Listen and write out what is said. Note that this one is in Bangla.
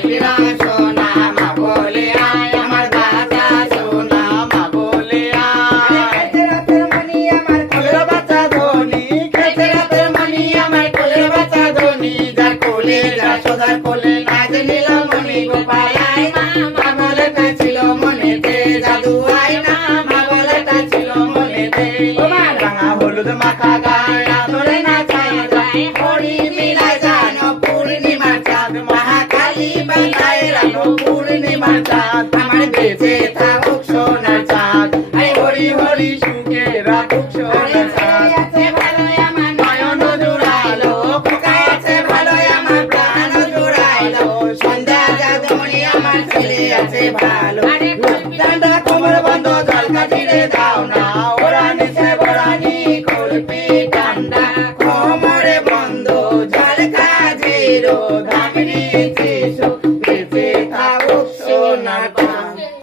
শ্রীরাম সোনা মা বলে আয় আমার বাচ্চা সোনা মা বলে আয় খেলছে রাতের মনি আমার কোলের বাচ্চা ধনী খেলছে রাতের মনি আমার কোলের বাচ্চা ধনী যার কোলে যা সদার কোলে নাচ নিলাম মনি গোপাল আয় না মা বলেটা ছিল মনেতে জাদু আয় না মা বলেটা ছিল মনেতে ও মা রাঙা হলুদ মাখা গায়ে আদরে নাচাই যায় হরি মিলা জানো পূর্ণিমা চাঁদ মহাকালী বানায় রানো পূর্ণিমা চাঁদ আমার বেঁচে থাকুক সোনা চাঁদ আই হরি হরি সুখে রাখুক সোনা চাঁদ আছে ভালো আমার নয়ন জুড়ালো খোকায় আছে ভালো আমার প্রাণ জুড়াইলো সন্ধ্যা জাদুমণি আমার ছেলে আছে ভালো